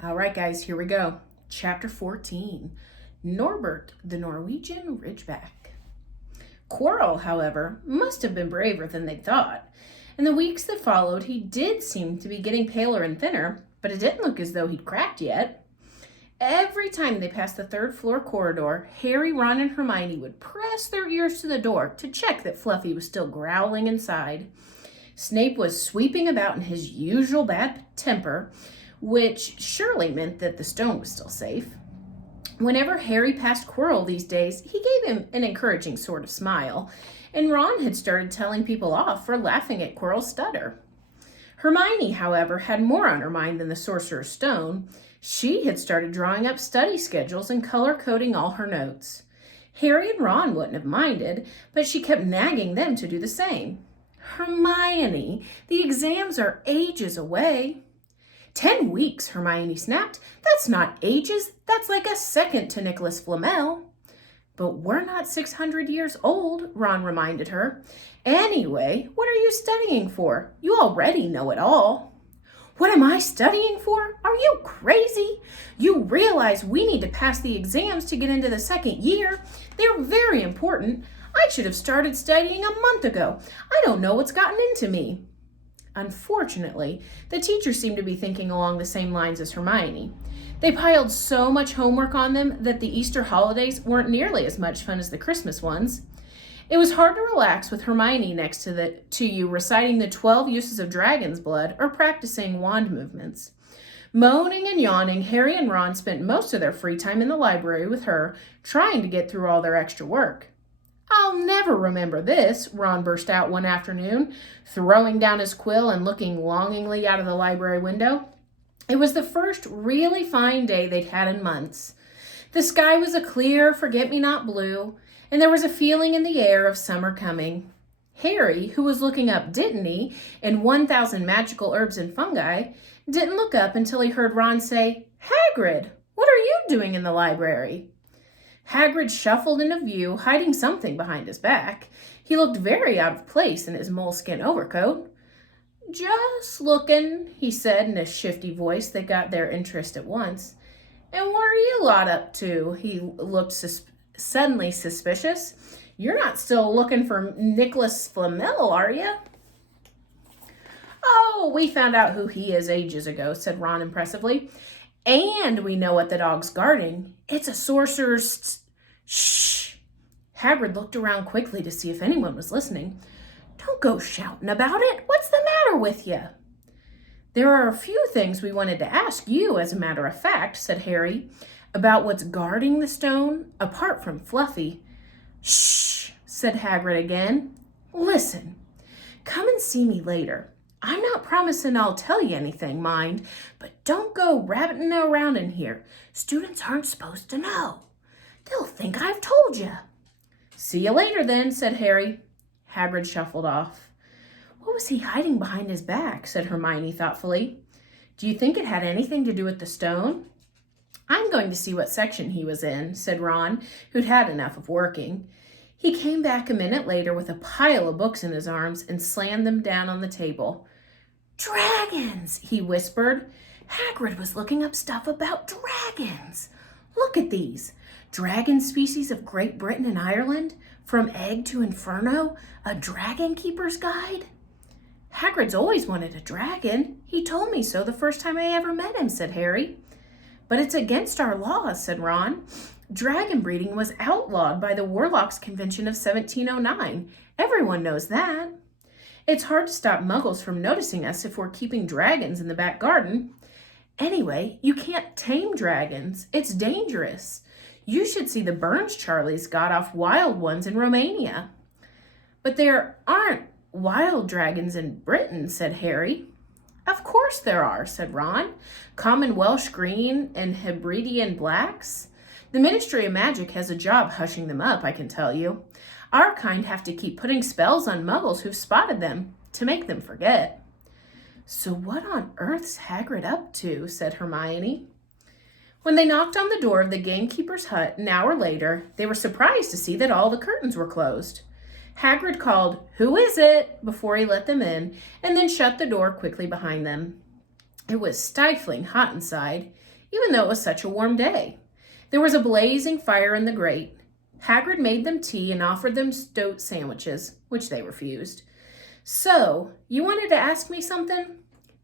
All right, guys, here we go. Chapter 14, Norbert the Norwegian Ridgeback. Quirrell, however, must have been braver than they thought. In the weeks that followed, he did seem to be getting paler and thinner, but it didn't look as though he'd cracked yet. Every time they passed the third floor corridor, Harry, Ron, and Hermione would press their ears to the door to check that Fluffy was still growling inside. Snape was sweeping about in his usual bad temper, which surely meant that the stone was still safe. Whenever Harry passed Quirrell these days, he gave him an encouraging sort of smile, and Ron had started telling people off for laughing at Quirrell's stutter. Hermione, however, had more on her mind than the Sorcerer's Stone. She had started drawing up study schedules and color-coding all her notes. Harry and Ron wouldn't have minded, but she kept nagging them to do the same. Hermione, the exams are ages away. 10 weeks, Hermione snapped. That's not ages. That's like a second to Nicholas Flamel. But we're not 600 years old, Ron reminded her. Anyway, what are you studying for? You already know it all. What am I studying for? Are you crazy? You realize we need to pass the exams to get into the second year. They're very important. I should have started studying a month ago. I don't know what's gotten into me. Unfortunately, the teachers seemed to be thinking along the same lines as Hermione. They piled so much homework on them that the Easter holidays weren't nearly as much fun as the Christmas ones. It was hard to relax with Hermione next to you reciting the 12 uses of dragon's blood or practicing wand movements. Moaning and yawning, Harry and Ron spent most of their free time in the library with her, trying to get through all their extra work. I'll never remember this, Ron burst out one afternoon, throwing down his quill and looking longingly out of the library window. It was the first really fine day they'd had in months. The sky was a clear, forget-me-not blue, and there was a feeling in the air of summer coming. Harry, who was looking up Dittany and 1,000 magical herbs and fungi, didn't look up until he heard Ron say, "Hagrid, what are you doing in the library?" Hagrid shuffled into view, hiding something behind his back. He looked very out of place in his moleskin overcoat. "Just looking," he said in a shifty voice that got their interest at once. "And what are you lot up to?" He looked suddenly suspicious. "You're not still looking for Nicholas Flamel, are you?" "Oh, we found out who he is ages ago," said Ron impressively. "And we know what the dog's guarding. It's a sorcerer's..." Shh! Hagrid looked around quickly to see if anyone was listening. "Don't go shouting about it. What's the matter with you?" "There are a few things we wanted to ask you, as a matter of fact," said Harry, "about what's guarding the stone, apart from Fluffy." "Shh!" said Hagrid again. "Listen, come and see me later. I'm not promising I'll tell you anything, mind, but don't go rabbiting around in here. Students aren't supposed to know. They'll think I've told you." "See you later then," said Harry. Hagrid shuffled off. "What was he hiding behind his back?" said Hermione thoughtfully. "Do you think it had anything to do with the stone?" "I'm going to see what section he was in," said Ron, who'd had enough of working. He came back a minute later with a pile of books in his arms and slammed them down on the table. "Dragons," he whispered. "Hagrid was looking up stuff about dragons. Look at these. Dragon species of Great Britain and Ireland, from egg to inferno, a dragon keeper's guide." "Hagrid's always wanted a dragon. He told me so the first time I ever met him," said Harry. "But it's against our laws," said Ron. "Dragon breeding was outlawed by the Warlocks Convention of 1709. Everyone knows that. It's hard to stop muggles from noticing us if we're keeping dragons in the back garden. Anyway, you can't tame dragons. It's dangerous. You should see the burns Charlie's got off wild ones in Romania." "But there aren't wild dragons in Britain," said Harry. "Of course there are," said Ron. "Common Welsh green and Hebridean blacks. The Ministry of Magic has a job hushing them up, I can tell you. Our kind have to keep putting spells on muggles who've spotted them to make them forget." "So what on earth's Hagrid up to?" said Hermione. When they knocked on the door of the gamekeeper's hut an hour later, they were surprised to see that all the curtains were closed. Hagrid called, "Who is it?" before he let them in, and then shut the door quickly behind them. It was stifling hot inside. even though it was such a warm day. There was a blazing fire in the grate. Hagrid made them tea and offered them stoat sandwiches, which they refused. "So, you wanted to ask me something?"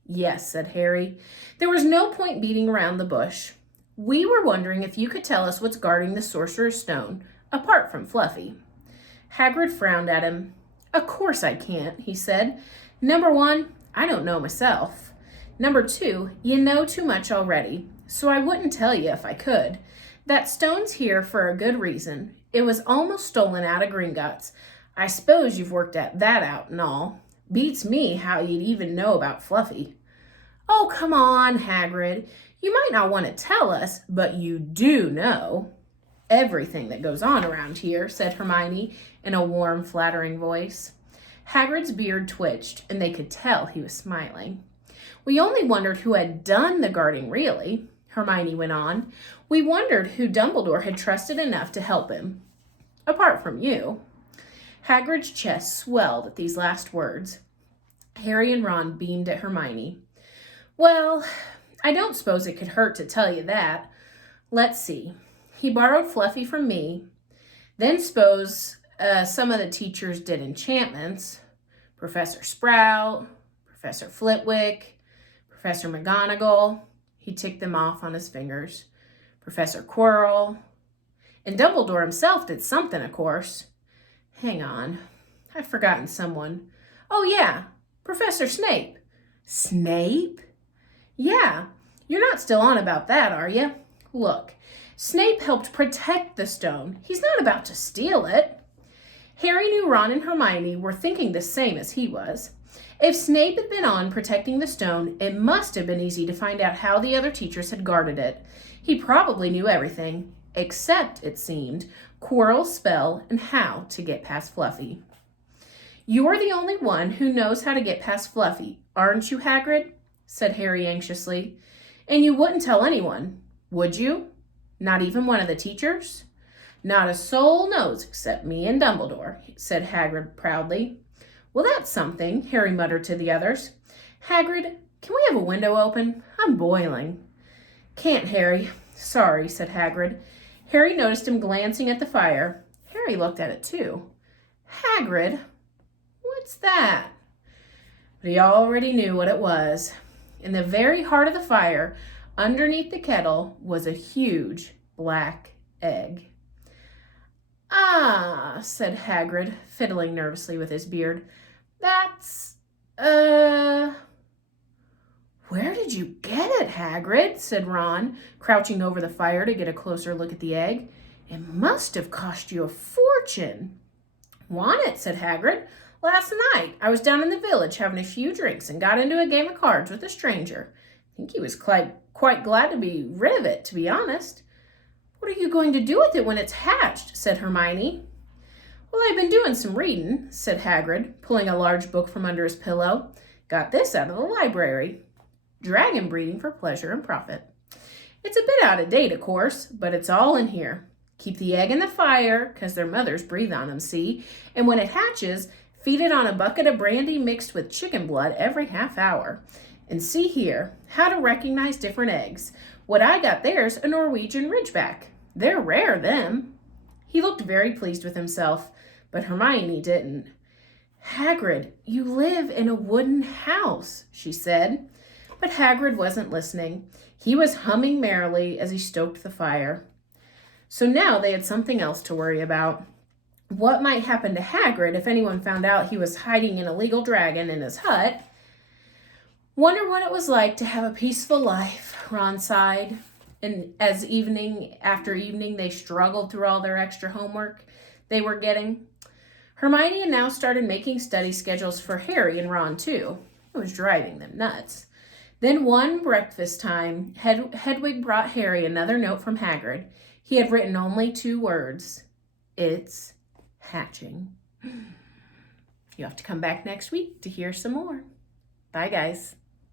"Yes," said Harry. There was no point beating around the bush. "We were wondering if you could tell us what's guarding the Sorcerer's Stone, apart from Fluffy." Hagrid frowned at him. "Of course I can't," he said. "Number one, I don't know myself. Number two, you know too much already, so I wouldn't tell you if I could. That stone's here for a good reason. It was almost stolen out of Gringotts. I suppose you've worked that out and all. Beats me how you'd even know about Fluffy." "Oh, come on, Hagrid. You might not want to tell us, but you do know." "Everything that goes on around here," said Hermione in a warm, flattering voice. Hagrid's beard twitched, and they could tell he was smiling. "We only wondered who had done the guarding, really," Hermione went on. "We wondered who Dumbledore had trusted enough to help him. Apart from you." Hagrid's chest swelled at these last words. Harry and Ron beamed at Hermione. "Well, I don't suppose it could hurt to tell you that. Let's see. He borrowed Fluffy from me. Then suppose some of the teachers did enchantments. Professor Sprout, Professor Flitwick, Professor McGonagall." He ticked them off on his fingers. "Professor Quirrell. And Dumbledore himself did something, of course. Hang on. I've forgotten someone. Oh, yeah. Professor Snape." "Snape?" "Yeah. You're not still on about that, are you? Look, Snape helped protect the stone. He's not about to steal it." Harry knew Ron and Hermione were thinking the same as he was. If Snape had been on protecting the stone, it must have been easy to find out how the other teachers had guarded it. He probably knew everything, except, it seemed, Quirrell's spell and how to get past Fluffy. "You're the only one who knows how to get past Fluffy, aren't you, Hagrid?" said Harry anxiously. "And you wouldn't tell anyone, would you? Not even one of the teachers?" "Not a soul knows except me and Dumbledore," said Hagrid proudly. "Well, that's something," Harry muttered to the others. "Hagrid, can we have a window open? I'm boiling." "Can't, Harry. Sorry," said Hagrid. Harry noticed him glancing at the fire. Harry looked at it too. "Hagrid, what's that?" But he already knew what it was. In the very heart of the fire, underneath the kettle, was a huge black egg. "Ah," said Hagrid, fiddling nervously with his beard. "That's, Where did you get it, Hagrid?" said Ron, crouching over the fire to get a closer look at the egg. "It must have cost you a fortune." "Want it," said Hagrid. "Last night I was down in the village having a few drinks and got into a game of cards with a stranger. I think he was quite glad to be rid of it, to be honest." "What are you going to do with it when it's hatched?" said Hermione. "Well, I've been doing some reading," said Hagrid, pulling a large book from under his pillow. "Got this out of the library. Dragon Breeding for Pleasure and Profit. It's a bit out of date, of course, but it's all in here. Keep the egg in the fire, 'cause their mothers breathe on them, see? And when it hatches, feed it on a bucket of brandy mixed with chicken blood every half hour. And see here, how to recognize different eggs. What I got there's a Norwegian Ridgeback. They're rare, them." He looked very pleased with himself, but Hermione didn't. "Hagrid, you live in a wooden house," she said. But Hagrid wasn't listening. He was humming merrily as he stoked the fire. So now they had something else to worry about. What might happen to Hagrid if anyone found out he was hiding an illegal dragon in his hut? "Wonder what it was like to have a peaceful life," Ron sighed. And as evening after evening they struggled through all their extra homework they were getting. Hermione had now started making study schedules for Harry and Ron too. It was driving them nuts. Then one breakfast time, Hedwig brought Harry another note from Hagrid. He had written only 2 words. "It's hatching." You have to come back next week to hear some more. Bye, guys.